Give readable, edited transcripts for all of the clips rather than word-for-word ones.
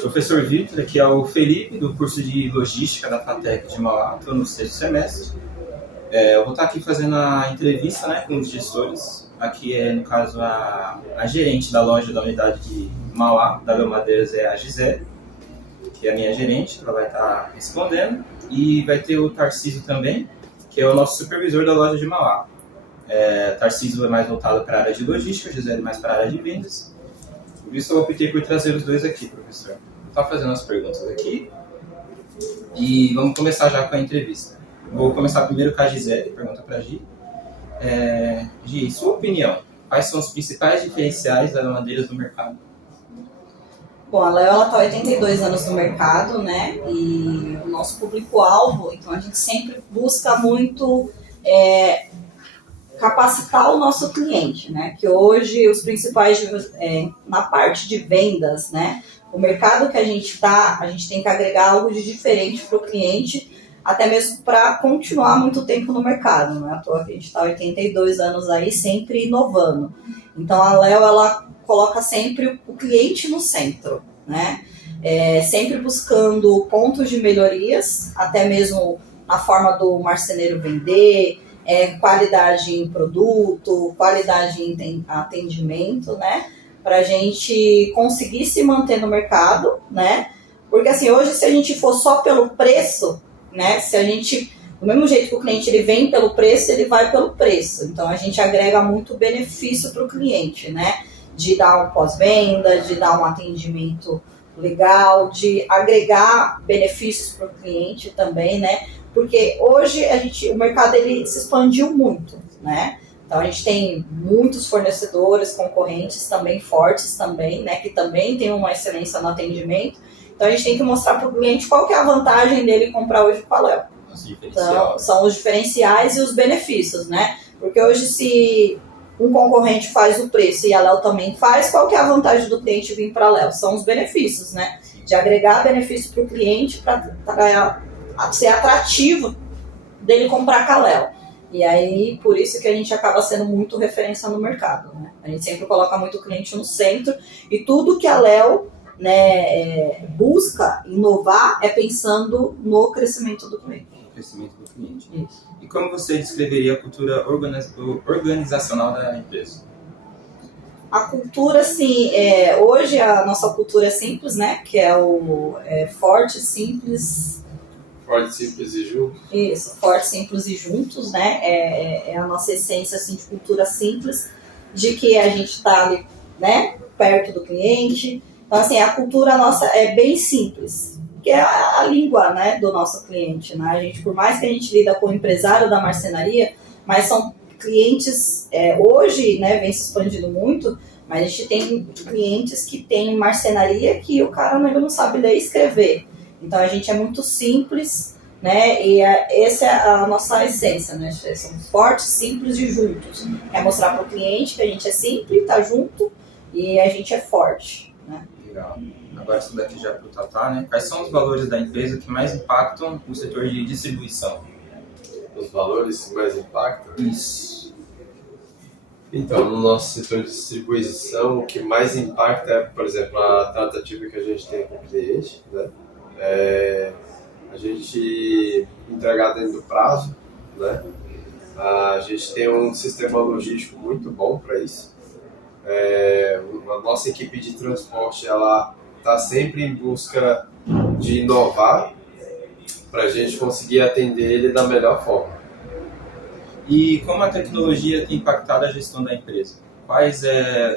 Professor Vitor, aqui é o Felipe, do curso de Logística da FATEC de Mauá, estou no sexto semestre. Eu vou estar aqui fazendo a entrevista, né, com os gestores. Aqui é, no caso, a gerente da loja da unidade de Mauá, da Leo Madeiras, é a Gisele, que é a minha gerente, ela vai estar respondendo. E vai ter o Tarcísio também, que é o nosso supervisor da loja de Mauá. Tarcísio é mais voltado para a área de logística, Gisele mais para a área de vendas. Por isso eu optei por trazer os dois aqui, professor. Vou estar fazendo as perguntas aqui e vamos começar já com a entrevista. Vou começar primeiro com a Gisele, pergunta para a Gi. Gi, sua opinião, quais são os principais diferenciais da Leo Madeiras no mercado? Bom, a Leo está há 82 anos no mercado, né? E o nosso público-alvo, então a gente sempre busca muito capacitar o nosso cliente, né? Que hoje os principais na parte de vendas, né? O mercado que a gente tem que agregar algo de diferente para o cliente, até mesmo para continuar muito tempo no mercado, não é à toa que a gente está há 82 anos aí sempre inovando. Então a Leo, ela coloca sempre o cliente no centro, né? Sempre buscando pontos de melhorias, até mesmo na forma do marceneiro vender, qualidade em produto, qualidade em atendimento, né? Para a gente conseguir se manter no mercado, né? Porque assim, hoje se a gente for só pelo preço, né? Se a gente, do mesmo jeito que o cliente ele vem pelo preço, ele vai pelo preço. Então a gente agrega muito benefício para o cliente, né? De dar um pós-venda, de dar um atendimento legal, de agregar benefícios para o cliente também, né? Porque hoje o mercado ele se expandiu muito, né? Então a gente tem muitos fornecedores, concorrentes também fortes também, né? Que também tem uma excelência no atendimento. Então a gente tem que mostrar para o cliente qual que é a vantagem dele comprar hoje com a Leo. Então, são os diferenciais e os benefícios, né? Porque hoje se um concorrente faz o preço e a Leo também faz, qual que é a vantagem do cliente vir para a Leo? São os benefícios, né? De agregar benefício para o cliente para ser atrativo dele comprar com a Leo. E aí, por isso que a gente acaba sendo muito referência no mercado, né? A gente sempre coloca muito o cliente no centro e tudo que a Leo, né, busca inovar é pensando no crescimento do cliente. Crescimento do cliente. Isso. E como você descreveria a cultura organizacional da empresa? A cultura, assim, hoje a nossa cultura é simples, né? Que é o forte, simples... Forte, simples e juntos. Isso, forte, simples e juntos, né? É a nossa essência, assim, de cultura simples, de que a gente está ali, né? Perto do cliente. Então, assim, a cultura nossa é bem simples, que é a língua, né, do nosso cliente, né? A gente, por mais que a gente lida com o empresário da marcenaria, mas são clientes, hoje, né, vem se expandindo muito, mas a gente tem clientes que tem marcenaria que o cara não sabe ler e escrever. Então a gente é muito simples, né? E essa é a nossa essência, né? Somos fortes, simples e juntos. É mostrar para o cliente que a gente é simples, tá junto e a gente é forte, né? Legal. Agora isso daqui já para o Tatá, né? Quais são os valores da empresa que mais impactam no setor de distribuição? Os valores que mais impactam? Isso. Então, no nosso setor de distribuição, o que mais impacta é, por exemplo, a tratativa que a gente tem com o cliente, né? A gente entregar dentro do prazo, né? A gente tem um sistema logístico muito bom para isso. A nossa equipe de transporte ela está sempre em busca de inovar para a gente conseguir atender ele da melhor forma. E como a tecnologia tem impactado a gestão da empresa? Quais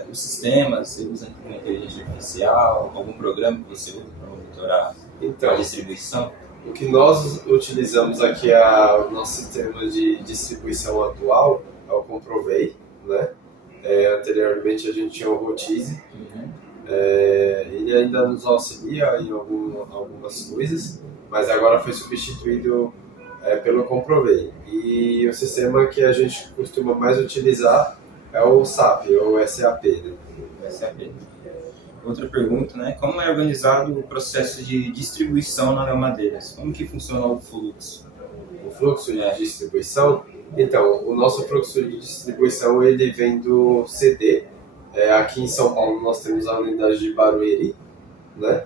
os sistemas? Você usa inteligência artificial? Algum programa que você usa para monitorar a distribuição? O que nós utilizamos aqui o nosso sistema de distribuição atual é o Comprovei, né? Anteriormente a gente tinha o Rotize. Ele ainda nos auxilia em algumas coisas, mas agora foi substituído pelo Comprovei. E o sistema que a gente costuma mais utilizar é o SAP, ou SAP, né? SAP. Outra pergunta, né? Como é organizado o processo de distribuição na Leo Madeiras? Como que funciona o fluxo? O fluxo de distribuição? Então, o nosso fluxo de distribuição ele vem do CD. Aqui em São Paulo nós temos a unidade de Barueri, né?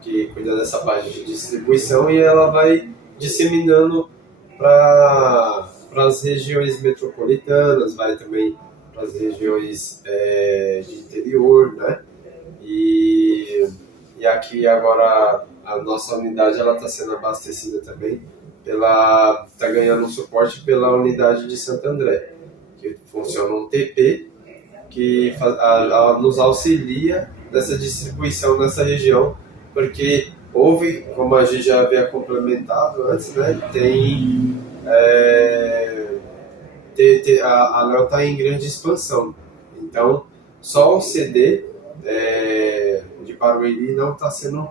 que cuida dessa parte de distribuição, e ela vai disseminando para as regiões metropolitanas, vai também para as regiões de interior, né? E aqui agora a nossa unidade ela está sendo abastecida também está ganhando suporte pela unidade de Santo André, que funciona um TP que nos auxilia nessa distribuição nessa região, porque houve, como a gente já havia complementado antes, né, a Léo está em grande expansão. Então, só o CD de Barueri não está sendo,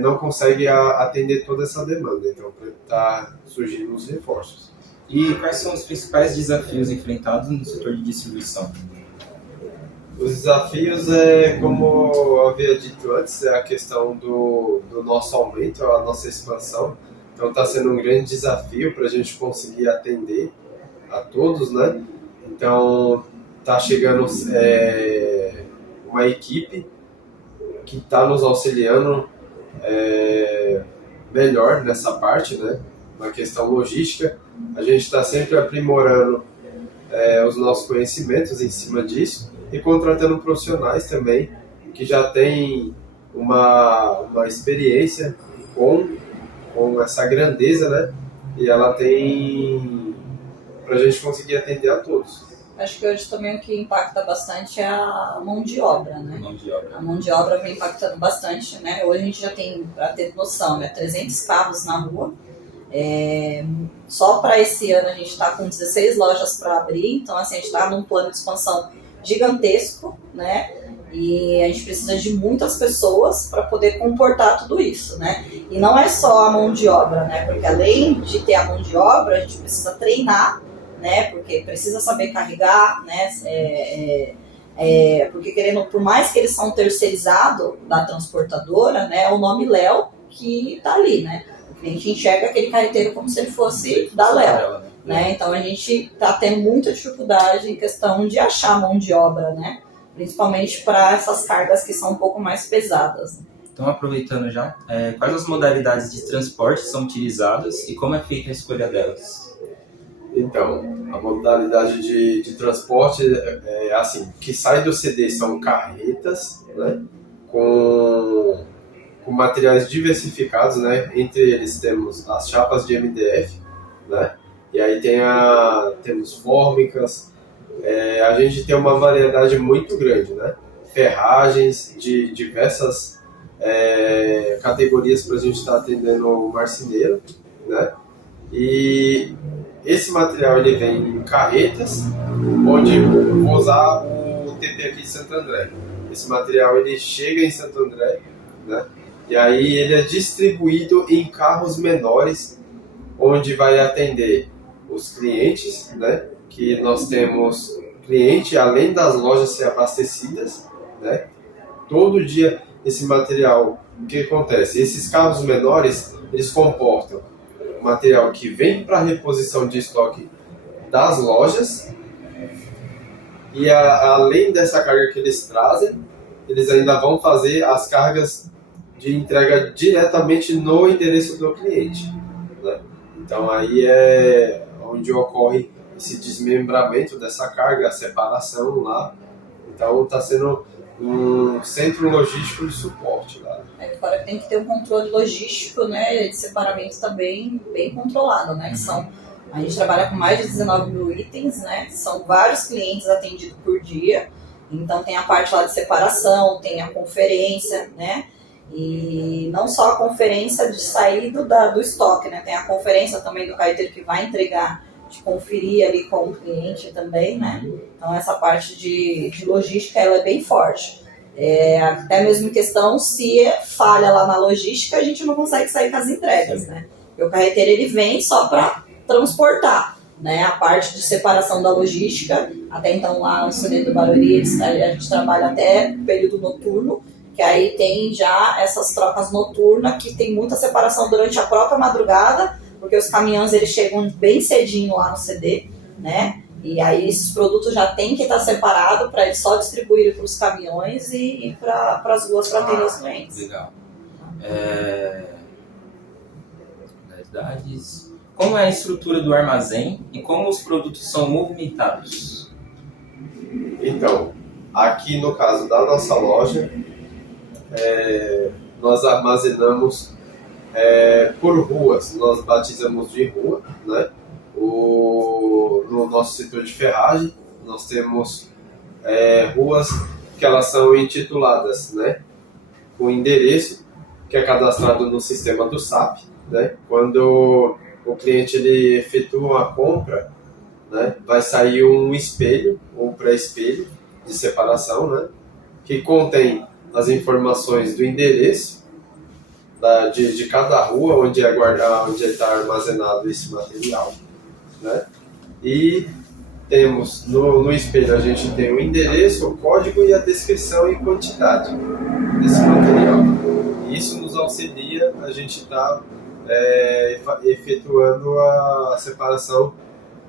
não consegue atender toda essa demanda. Então, está surgindo os reforços. E quais são os principais desafios enfrentados no setor de distribuição? Os desafios como eu havia dito antes, é a questão do nosso aumento, a nossa expansão. Então está sendo um grande desafio para a gente conseguir atender a todos, né? Então está chegando uma equipe que está nos auxiliando melhor nessa parte, né? Na questão logística. A gente está sempre aprimorando os nossos conhecimentos em cima disso e contratando profissionais também que já têm uma experiência com essa grandeza, né? E ela tem para a gente conseguir atender a todos. Acho que hoje também o que impacta bastante é a mão de obra, né? A mão de obra vem impactando bastante, né? Hoje a gente já tem, para ter noção, né, 300 carros na rua. Só para esse ano a gente está com 16 lojas para abrir, então assim, a gente está num plano de expansão gigantesco, né? E a gente precisa de muitas pessoas para poder comportar tudo isso, né? E não é só a mão de obra, né? Porque além de ter a mão de obra, a gente precisa treinar, né? Porque precisa saber carregar, né? Porque por mais que eles são terceirizados da transportadora, né? É o nome Léo que tá ali, né? A gente enxerga aquele carreteiro como se ele fosse da Léo, né? Então a gente tá tendo muita dificuldade em questão de achar mão de obra, né? Principalmente para essas cargas que são um pouco mais pesadas. Então, aproveitando já, quais as modalidades de transporte são utilizadas e como é feita a escolha delas? Então, a modalidade de transporte assim, que sai do CD são carretas, né, com materiais diversificados, né, entre eles temos as chapas de MDF, né, e aí temos fórmicas, a gente tem uma variedade muito grande, né, ferragens de diversas categorias para a gente estar atendendo o marceneiro, né, e esse material ele vem em carretas, onde eu vou usar o TP aqui de Santo André. Esse material ele chega em Santo André, né? E aí ele é distribuído em carros menores, onde vai atender os clientes, né? Que nós temos cliente, além das lojas ser abastecidas, né? Todo dia esse material, o que acontece? Esses carros menores, eles comportam material que vem para reposição de estoque das lojas e além dessa carga que eles trazem, eles ainda vão fazer as cargas de entrega diretamente no endereço do cliente, né? Então aí é onde ocorre esse desmembramento dessa carga, a separação lá. Então está sendo um centro logístico de suporte lá. Fora que tem que ter um controle logístico, né, de separamento também bem controlado, né, que a gente trabalha com mais de 19 mil itens, né, são vários clientes atendidos por dia, então tem a parte lá de separação, tem a conferência, né, e não só a conferência de saída do estoque, né, tem a conferência também do carreteiro que vai entregar, de conferir ali com o cliente também, né, então essa parte de logística ela é bem forte. Até mesmo em questão, se falha lá na logística, a gente não consegue sair com as entregas, né? E o carreteiro ele vem só para transportar, né? A parte de separação da logística, até então lá no CD do Barueri, a gente trabalha até período noturno, que aí tem já essas trocas noturnas, que tem muita separação durante a própria madrugada, porque os caminhões eles chegam bem cedinho lá no CD, né? E aí esses produtos já tem que estar separado para eles só distribuírem para os caminhões e para as ruas para atender os clientes. Legal. Como é a estrutura do armazém e como os produtos são movimentados? Então, aqui no caso da nossa loja, nós armazenamos por ruas, nós batizamos de rua, né? No nosso setor de ferragem, nós temos ruas que elas são intituladas, né? Com endereço que é cadastrado no sistema do SAP, né? Quando o cliente ele efetua a compra, né? Vai sair um espelho, um pré-espelho de separação, né? Que contém as informações do endereço de cada rua onde está armazenado esse material, né? E temos no espelho a gente tem o endereço, o código e a descrição e quantidade desse material. Isso nos auxilia a gente estar efetuando a separação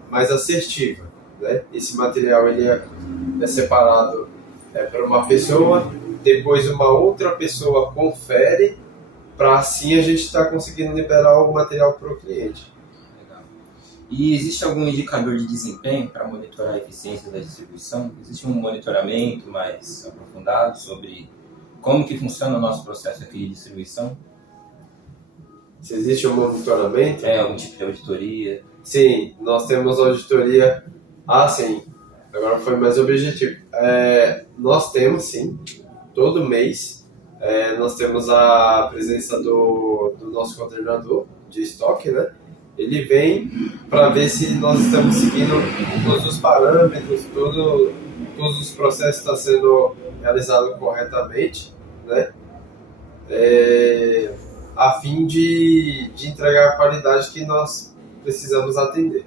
mais assertiva, né? Esse material ele é separado para uma pessoa, depois uma outra pessoa confere, para assim a gente estar conseguindo liberar o material para o cliente. Legal. E existe algum indicador de desempenho para monitorar a eficiência da distribuição? Existe um monitoramento mais aprofundado sobre como que funciona o nosso processo aqui de distribuição? Se existe um monitoramento? Algum tipo de auditoria? Sim, nós temos auditoria. Sim. Agora foi mais objetivo. Nós temos, sim, todo mês, nós temos a presença do nosso coordenador de estoque, né? Ele vem para ver se nós estamos seguindo todos os parâmetros, todos os processos estão sendo realizados corretamente, né? A fim de entregar a qualidade que nós precisamos atender.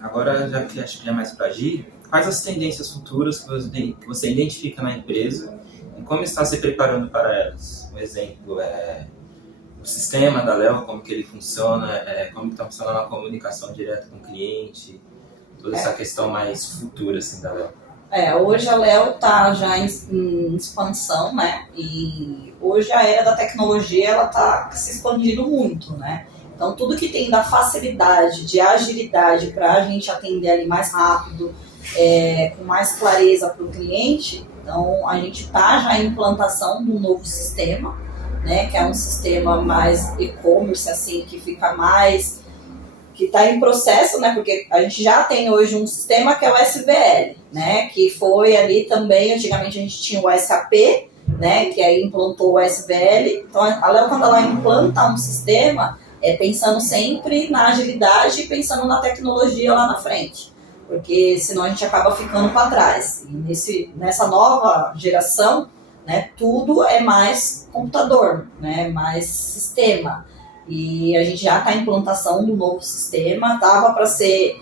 Agora, já que acho que é mais para agir, quais as tendências futuras que você identifica na empresa e como está se preparando para elas? Um exemplo o sistema da Leo, como que ele funciona, como está funcionando a comunicação direta com o cliente, toda essa questão mais futura assim, da Leo. Hoje a Leo está já em expansão, né? E hoje a era da tecnologia ela está se expandindo muito, né? Então tudo que tem da facilidade, de agilidade para a gente atender ali mais rápido, com mais clareza para o cliente, então a gente está já em implantação de um novo sistema, né? Que é um sistema mais e-commerce, assim, que fica mais... que está em processo, né? Porque a gente já tem hoje um sistema que é o SVL, né? Que foi ali também, antigamente a gente tinha o SAP, né? Que aí implantou o SVL. Então a Leo, quando ela implanta um sistema, pensando sempre na agilidade e pensando na tecnologia lá na frente. Porque senão a gente acaba ficando para trás. E nessa nova geração, né? Tudo é mais computador, né? Mais sistema. E a gente já está em implantação do novo sistema, estava para ser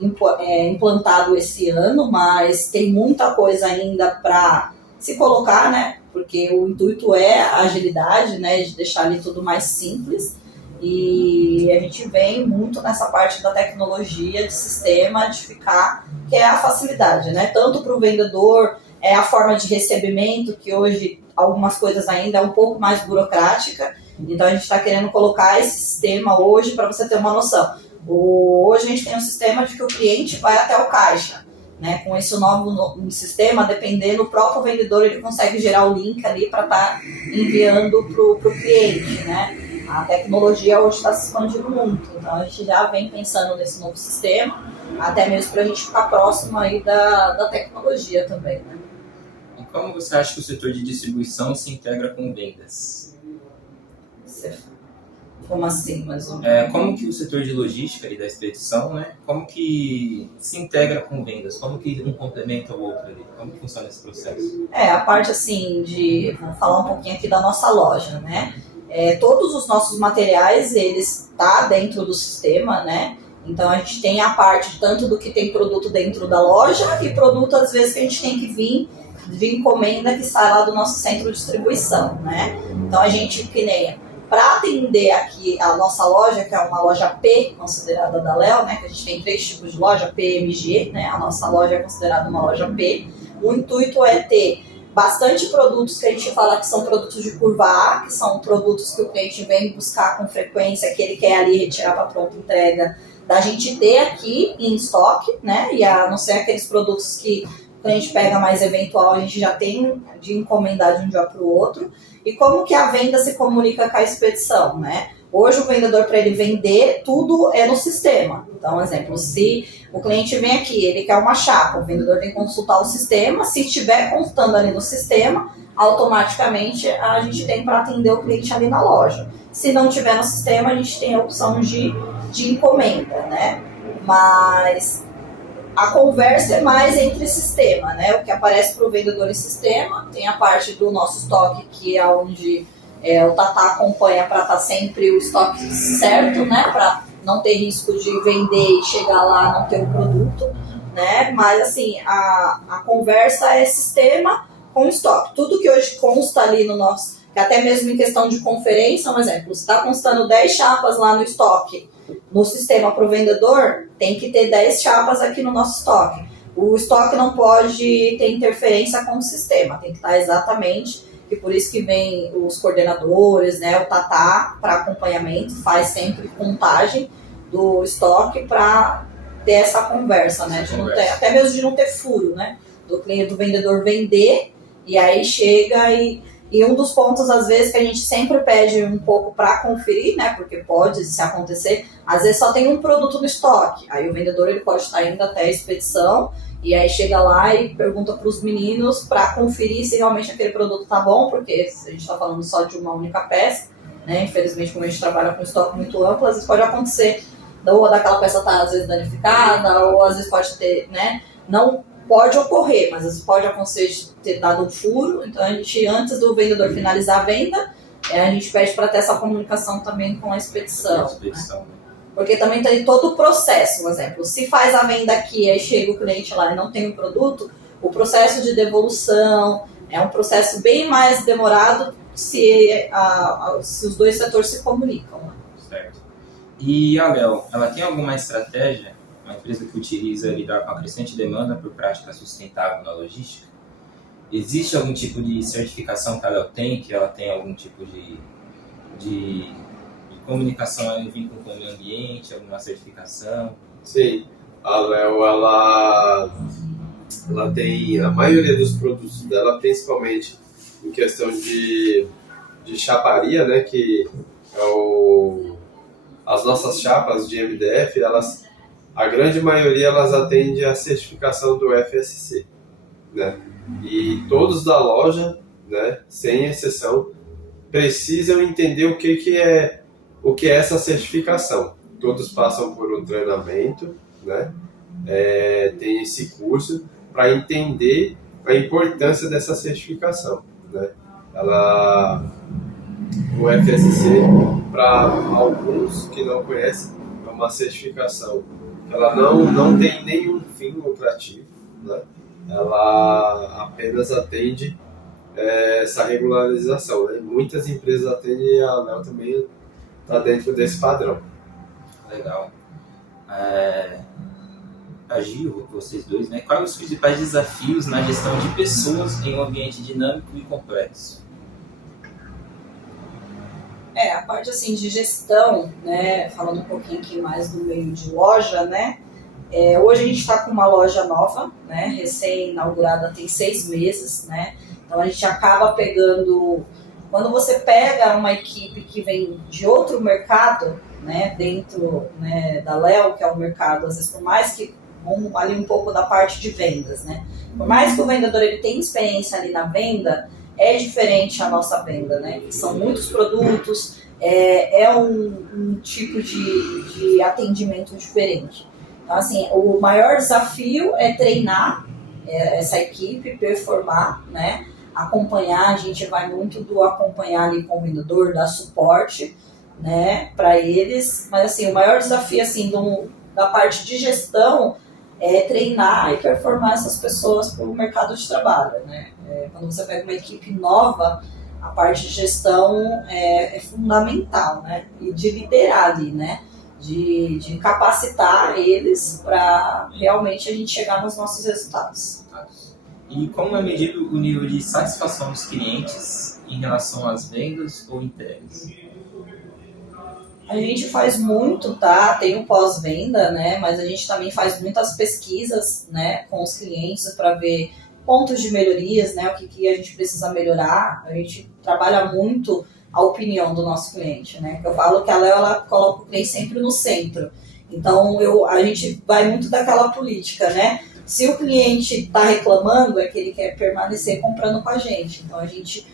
implantado esse ano, mas tem muita coisa ainda para se colocar, né? Porque o intuito é a agilidade, né? De deixar ali tudo mais simples. E a gente vem muito nessa parte da tecnologia, de sistema, de ficar, que é a facilidade, né? Tanto para o vendedor, a forma de recebimento, que hoje algumas coisas ainda é um pouco mais burocrática. Então a gente está querendo colocar esse sistema hoje para você ter uma noção. Hoje a gente tem um sistema de que o cliente vai até o caixa, né? Com esse novo sistema, dependendo, o próprio vendedor ele consegue gerar o link ali para estar enviando para o cliente, né? A tecnologia hoje está se expandindo muito, então a gente já vem pensando nesse novo sistema, até mesmo para a gente ficar próximo aí da tecnologia também, né? E como você acha que o setor de distribuição se integra com vendas? Como assim, mais ou menos? Como que o setor de logística e da expedição, né? Como que se integra com vendas? Como que um complementa o outro ali? Como que funciona esse processo? A parte assim vou falar um pouquinho aqui da nossa loja, né? Todos os nossos materiais, eles tá dentro do sistema, né? Então a gente tem a parte tanto do que tem produto dentro da loja e produto às vezes que a gente tem que vir de encomenda que sai lá do nosso centro de distribuição, né? Então a gente, que nem para atender aqui a nossa loja, que é uma loja P, considerada da Leo, né? Que a gente tem 3 tipos de loja, P, M, G, né? A nossa loja é considerada uma loja P. O intuito é ter bastante produtos que a gente fala que são produtos de curva A, que são produtos que o cliente vem buscar com frequência, que ele quer ali retirar para pronta entrega, da gente ter aqui em estoque, né? E a não ser aqueles produtos que a gente pega mais eventual, a gente já tem de encomendar de um dia para o outro. E como que a venda se comunica com a expedição, né? Hoje o vendedor, para ele vender, tudo é no sistema. Então, exemplo, se o cliente vem aqui, ele quer uma chapa, o vendedor tem que consultar o sistema. Se estiver consultando ali no sistema, automaticamente a gente tem para atender o cliente ali na loja. Se não tiver no sistema, a gente tem a opção de encomenda, né? Mas a conversa é mais entre sistema, né? O que aparece para o vendedor em sistema, tem a parte do nosso estoque, que é onde o Tatá acompanha para estar sempre o estoque certo, né? Para não ter risco de vender e chegar lá e não ter o produto, né? Mas assim, a conversa é sistema com estoque. Tudo que hoje consta ali no nosso, que até mesmo em questão de conferência, um exemplo, se está constando 10 chapas lá no estoque, no sistema para o vendedor, tem que ter 10 chapas aqui no nosso estoque. O estoque não pode ter interferência com o sistema, tem que estar exatamente, e por isso que vem os coordenadores, né, o Tatá para acompanhamento, faz sempre contagem do estoque para ter essa conversa, né, de não ter, até mesmo de não ter furo, né, do cliente, do vendedor vender, e aí chega e um dos pontos, às vezes, que a gente sempre pede um pouco para conferir, né? Porque pode, se acontecer, às vezes só tem um produto no estoque. Aí o vendedor ele pode estar indo até a expedição e aí chega lá e pergunta para os meninos para conferir se realmente aquele produto tá bom, porque a gente está falando só de uma única peça, né? Infelizmente, como a gente trabalha com estoque muito amplo, às vezes pode acontecer, ou daquela peça estar às vezes danificada, ou às vezes pode ter, né? Não pode ocorrer, mas às vezes pode acontecer de ter dado um furo. Então a gente, antes do vendedor finalizar a venda, a gente pede para ter essa comunicação também com a expedição. Né? Porque também tem todo o processo, por exemplo, se faz a venda aqui, aí chega o cliente lá e não tem o produto, o processo de devolução é um processo bem mais demorado se os dois setores se comunicam. Né? Certo. E a Léo, ela tem alguma estratégia, uma empresa que utiliza lidar com a crescente demanda por prática sustentável na logística? Existe algum tipo de certificação que ela tem, que ela tem algum tipo de comunicação em vínculo com o meio ambiente, alguma certificação? Sim, a Léo, ela tem a maioria dos produtos dela, principalmente em questão de chaparia, né, que é as nossas chapas de MDF, a grande maioria elas atendem à certificação do FSC, né? E todos da loja, né, sem exceção, precisam entender o que é essa certificação. Todos passam por um treinamento, né? Tem esse curso para entender a importância dessa certificação, né? O FSC, para alguns que não conhecem, é uma certificação que ela não tem nenhum fim lucrativo, né? Ela apenas atende essa regularização, né? Muitas empresas atendem e a Léo também está dentro desse padrão. Legal. A Gil, vocês dois, né? Quais os principais desafios na gestão de pessoas em um ambiente dinâmico e complexo? A parte assim de gestão, né, falando um pouquinho aqui mais do meio de loja, né, hoje a gente está com uma loja nova, né, recém-inaugurada tem 6 meses, né, então a gente acaba pegando, quando você pega uma equipe que vem de outro mercado, né, dentro, né, da Léo, que é um mercado, às vezes por mais que, vamos ali um pouco da parte de vendas, né, por mais que o vendedor ele tenha experiência ali na venda, é diferente a nossa venda, né? São muitos produtos, um tipo de atendimento diferente. Então, assim, o maior desafio é treinar essa equipe, performar, né? Acompanhar, a gente vai muito do acompanhar ali com o vendedor, dar suporte, né? Para eles. Mas, assim, o maior desafio, assim, da parte de gestão é treinar e performar essas pessoas para o mercado de trabalho, né? Quando você pega uma equipe nova, a parte de gestão é fundamental, né? E de liderar ali, né? De capacitar eles para realmente a gente chegar nos nossos resultados. E como é medido o nível de satisfação dos clientes em relação às vendas ou entregas? A gente faz muito, tá? Tem o pós-venda, né? Mas a gente também faz muitas pesquisas, né, com os clientes para ver pontos de melhorias, né? O que a gente precisa melhorar. A gente trabalha muito a opinião do nosso cliente, né? Eu falo que a Léo, ela coloca o cliente sempre no centro. Então, a gente vai muito daquela política, né? Se o cliente está reclamando, é que ele quer permanecer comprando com a gente. Então, a gente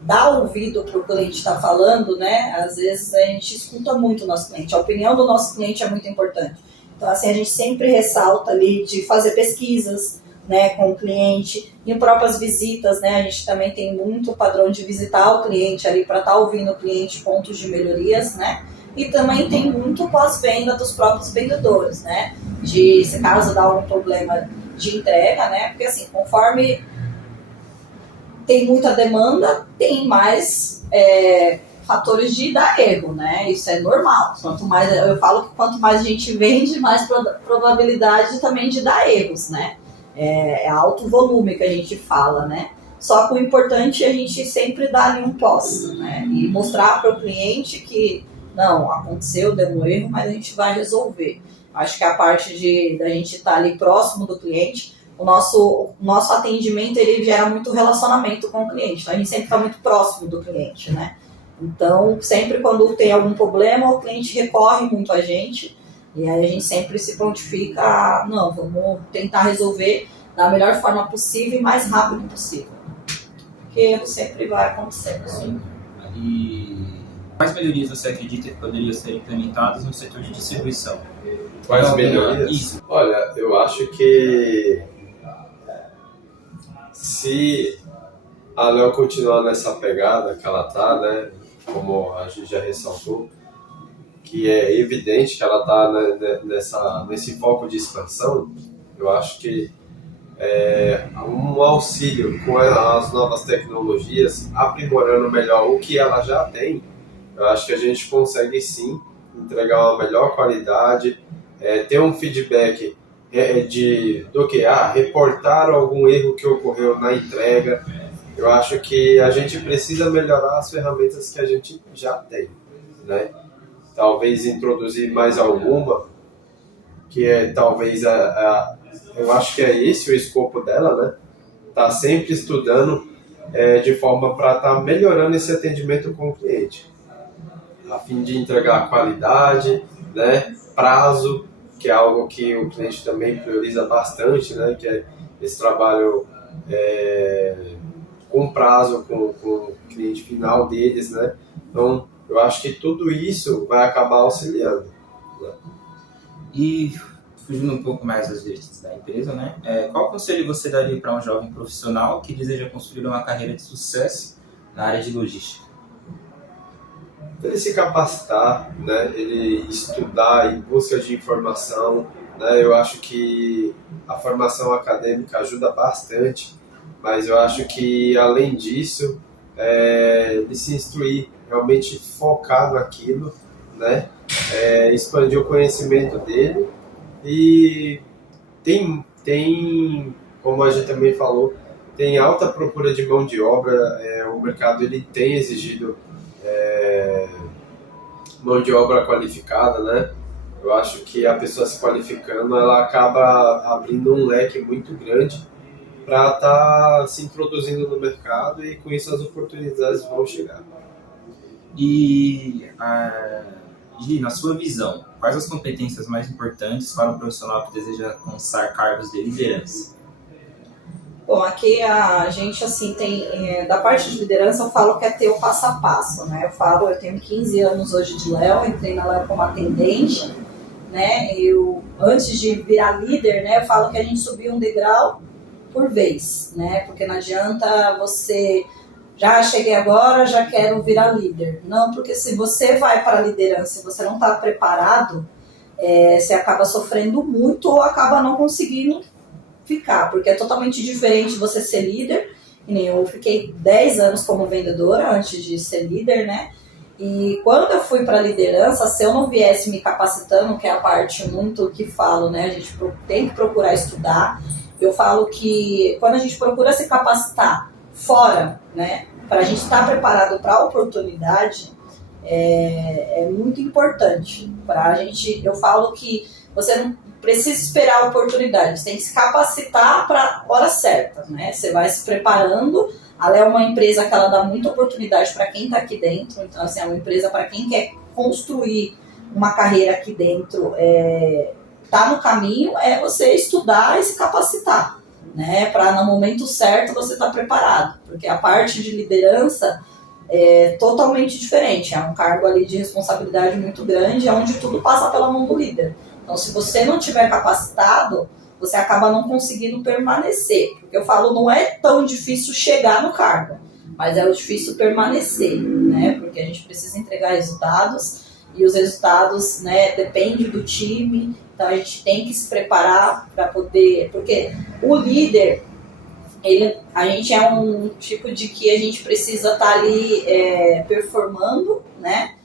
dá ouvido para o cliente estar falando, né? Às vezes a gente escuta muito o nosso cliente. A opinião do nosso cliente é muito importante. Então, assim, a gente sempre ressalta ali de fazer pesquisas, né, com o cliente. Em próprias visitas, né? A gente também tem muito padrão de visitar o cliente ali para estar ouvindo o cliente, pontos de melhorias, né? E também tem muito pós-venda dos próprios vendedores, né? De se caso dá algum problema de entrega, né? Porque assim, conforme tem muita demanda, tem mais fatores de dar erro, né? Isso é normal. Quanto mais, eu falo que quanto mais a gente vende, mais probabilidade também de dar erros, né? É alto volume que a gente fala, né? Só que o importante é a gente sempre dar ali um pós, né? E mostrar para o cliente que não, aconteceu, deu um erro, mas a gente vai resolver. Acho que a parte da gente estar ali próximo do cliente, o nosso atendimento, ele gera muito relacionamento com o cliente. Então, a gente sempre está muito próximo do cliente, né? Então, sempre quando tem algum problema, o cliente recorre muito a gente. E aí a gente sempre se prontifica não, vamos tentar resolver da melhor forma possível e mais rápido possível. Porque erro sempre vai acontecer. Sim. E quais melhorias você acredita que poderiam ser implementadas no setor de distribuição? Quais melhorias? Isso. Olha, eu acho que se a Léo continuar nessa pegada que ela tá, né, como a gente já ressaltou, que é evidente que ela está nesse foco de expansão, eu acho que um auxílio com as novas tecnologias, aprimorando melhor o que ela já tem, eu acho que a gente consegue sim entregar uma melhor qualidade, ter um feedback reportar algum erro que ocorreu na entrega. Eu acho que a gente precisa melhorar as ferramentas que a gente já tem, né? Talvez introduzir mais alguma, que talvez eu acho que é esse o escopo dela, né? Tá sempre estudando de forma para estar melhorando esse atendimento com o cliente, a fim de entregar qualidade, né? Prazo, que é algo que o cliente também prioriza bastante, né? Que é esse trabalho com prazo com o cliente final deles, né? Então, eu acho que tudo isso vai acabar auxiliando, né? E fugindo um pouco mais das diretrizes da empresa, né? Qual conselho você daria para um jovem profissional que deseja construir uma carreira de sucesso na área de logística? Ele se capacitar, né? Ele estudar em busca de informação, né? Eu acho que a formação acadêmica ajuda bastante, mas eu acho que, além disso, ele se instruir, realmente focar naquilo, né? Expandir o conhecimento dele e tem, como a gente também falou, tem alta procura de mão de obra, o mercado ele tem exigido mão de obra qualificada, né? Eu acho que a pessoa se qualificando, ela acaba abrindo um leque muito grande para estar se introduzindo no mercado e com isso as oportunidades vão chegar. E, Gi, na sua visão, quais as competências mais importantes para um profissional que deseja alcançar cargos de liderança? Bom, aqui a gente, assim, tem, da parte de liderança eu falo que é ter o passo a passo, né? Eu tenho 15 anos hoje de Léo, entrei na Léo como atendente, né? Antes de virar líder, né, eu falo que a gente subiu um degrau por vez, né? Porque não adianta você, já cheguei agora, já quero virar líder. Não, porque se você vai para a liderança e você não está preparado, você acaba sofrendo muito ou acaba não conseguindo ficar, porque é totalmente diferente você ser líder. Eu fiquei 10 anos como vendedora antes de ser líder, né? E quando eu fui para a liderança, se eu não viesse me capacitando, que é a parte muito que falo, né? A gente tem que procurar estudar. eu falo que quando a gente procura se capacitar fora, né, para a gente estar preparado para a oportunidade, é muito importante. Pra gente, eu falo que você não precisa esperar a oportunidade, você tem que se capacitar para a hora certa, né? Você vai se preparando. A Léo é uma empresa que ela dá muita oportunidade para quem está aqui dentro, então assim, é uma empresa para quem quer construir uma carreira aqui dentro, tá no caminho, é você estudar e se capacitar, né? Para no momento certo você estar preparado, porque a parte de liderança é totalmente diferente, é um cargo ali de responsabilidade muito grande, onde tudo passa pela mão do líder. Então, se você não tiver capacitado, você acaba não conseguindo permanecer. Porque eu falo, não é tão difícil chegar no cargo, mas é o difícil permanecer, né? Porque a gente precisa entregar resultados, e os resultados, né, dependem do time, então a gente tem que se preparar para poder... Porque o líder, a gente é um tipo de que a gente precisa estar ali performando, né?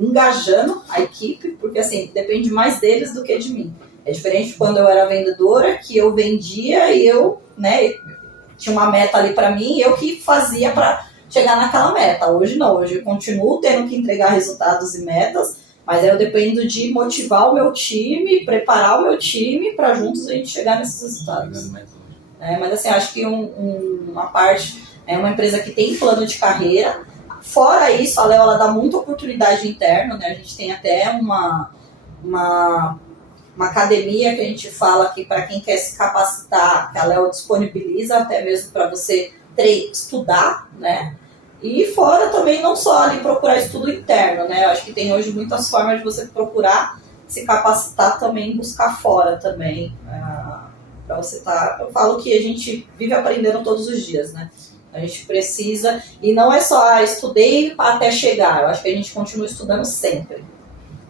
Engajando a equipe, porque assim, depende mais deles do que de mim. É diferente de quando eu era vendedora, que eu vendia e eu, né, tinha uma meta ali para mim e eu que fazia para chegar naquela meta. Hoje não, hoje eu continuo tendo que entregar resultados e metas, mas aí eu dependo de motivar o meu time, preparar o meu time para juntos a gente chegar nesses resultados. Mas assim, acho que uma parte, é uma empresa que tem plano de carreira. Fora isso, a Léo, ela dá muita oportunidade interna, né? A gente tem até uma academia que a gente fala que para quem quer se capacitar, que a Léo disponibiliza até mesmo para você estudar, né? E fora também não só ali procurar estudo interno, né? Eu acho que tem hoje muitas formas de você procurar se capacitar também, buscar fora também, para você estar... Eu falo que a gente vive aprendendo todos os dias, né? A gente precisa, e não é só estudei até chegar, eu acho que a gente continua estudando sempre.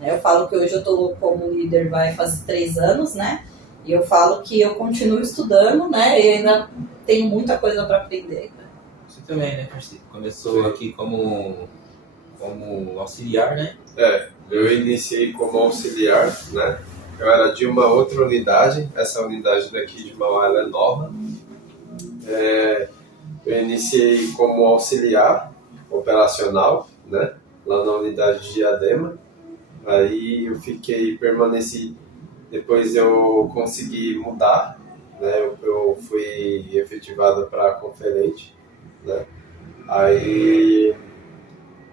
Eu falo que hoje eu estou como líder, vai fazer 3 anos, né? E eu falo que eu continuo estudando, né? E ainda tenho muita coisa para aprender. Você também, né, Francisco? Começou aqui como auxiliar, né? Eu iniciei como auxiliar, né? Eu era de uma outra unidade, essa unidade daqui de Mauá, ela é nova. Eu iniciei como auxiliar operacional, né, lá na unidade de Diadema. Aí eu permaneci, depois eu consegui mudar, né, eu fui efetivado para conferente, né, aí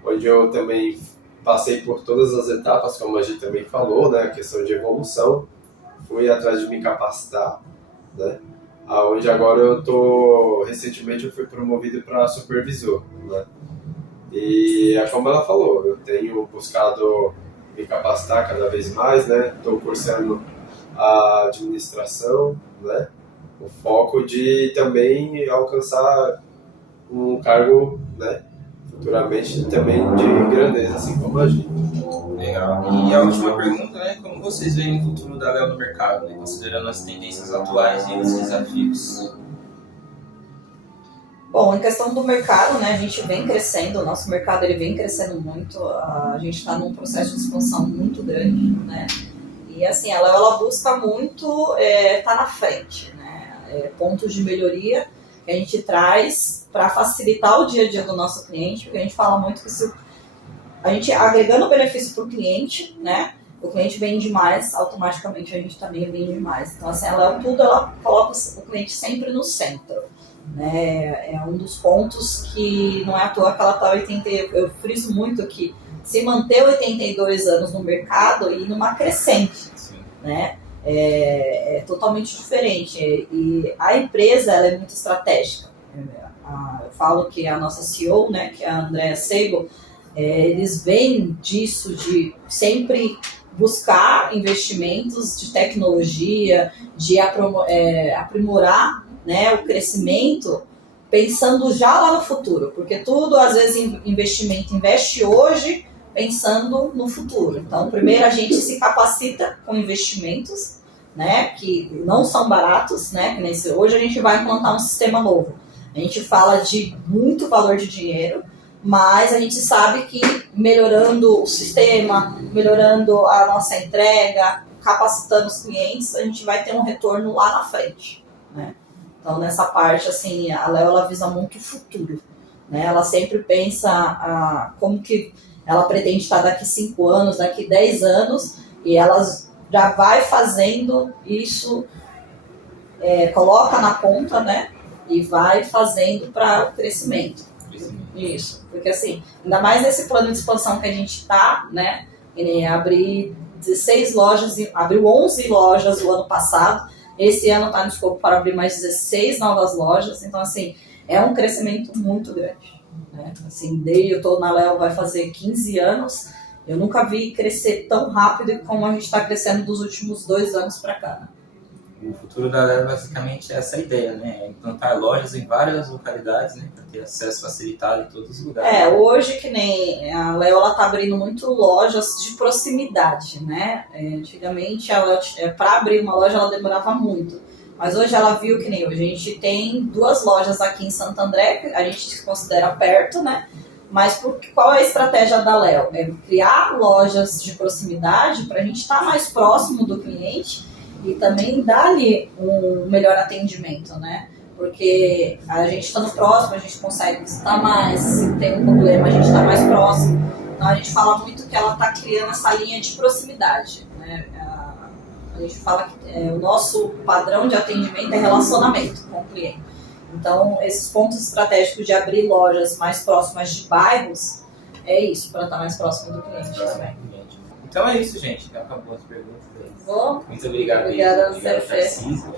onde eu também passei por todas as etapas, como a gente também falou, né, a questão de evolução, fui atrás de me capacitar, né, onde agora recentemente eu fui promovido para supervisor, né? E é como ela falou, eu tenho buscado me capacitar cada vez mais, né? Estou cursando a administração, né? O foco de também alcançar um cargo, né, futuramente também de grandeza, assim como a gente. Legal. E a última pergunta, né? Como vocês veem o futuro da Léo no mercado, né? Considerando as tendências atuais e os desafios? Bom, em questão do mercado, né, a gente vem crescendo, o nosso mercado ele vem crescendo muito, a gente está num processo de expansão muito grande, né? E assim, ela busca muito tá na frente, né? Pontos de melhoria que a gente traz para facilitar o dia a dia do nosso cliente, porque a gente fala muito que se a gente agregando benefício para o cliente, né? O cliente vende mais, automaticamente a gente também vende mais. Então, assim, ela coloca o cliente sempre no centro, né? É um dos pontos que não é à toa que ela está 80. Eu friso muito que se manter 82 anos no mercado e numa crescente, né? É totalmente diferente. E a empresa ela é muito estratégica. Eu falo que a nossa CEO, né, que é a Andrea Seibo, eles vêm disso de sempre buscar investimentos de tecnologia, de aprimorar, né, o crescimento, pensando já lá no futuro, porque tudo, às vezes, investe hoje pensando no futuro. Então, primeiro a gente se capacita com investimentos, né, que não são baratos, né, que hoje a gente vai implantar um sistema novo. A gente fala de muito valor de dinheiro, mas a gente sabe que melhorando o sistema, melhorando a nossa entrega, capacitando os clientes, a gente vai ter um retorno lá na frente, né? Então, nessa parte, assim, a Léo, ela visa muito o futuro, né? Ela sempre pensa como que ela pretende estar daqui 5 anos, daqui 10 anos, e ela já vai fazendo isso, coloca na ponta, né? E vai fazendo para o crescimento. Isso, porque assim, ainda mais nesse plano de expansão que a gente está, né? Abrir 16 lojas, abriu 11 lojas o ano passado, esse ano está no escopo para abrir mais 16 novas lojas, então assim, é um crescimento muito grande, né? Assim, eu estou na Léo, vai fazer 15 anos, eu nunca vi crescer tão rápido como a gente está crescendo dos últimos 2 anos para cá, né? O futuro da Léo basicamente é essa ideia, né? É implantar lojas em várias localidades, né? Para ter acesso facilitado em todos os lugares. Hoje que nem a Léo, ela tá abrindo muito lojas de proximidade, né? Antigamente, para abrir uma loja, ela demorava muito. Mas hoje ela viu que nem hoje. A gente tem 2 lojas aqui em Santo André, que a gente se considera perto, né? Mas qual é a estratégia da Léo? É criar lojas de proximidade para a gente estar mais próximo do cliente e também dar-lhe um melhor atendimento, né? Porque a gente estando próximo, a gente consegue visitar mais, se tem um problema, a gente está mais próximo. Então a gente fala muito que ela está criando essa linha de proximidade, né? A gente fala que o nosso padrão de atendimento é relacionamento com o cliente. Então, esses pontos estratégicos de abrir lojas mais próximas de bairros, é isso, para estar mais próximo do cliente também. Então é isso, gente. Acabou as perguntas. Bom, Muito obrigado. Obrigada a Obrigado, você, Fê. Tarcísio.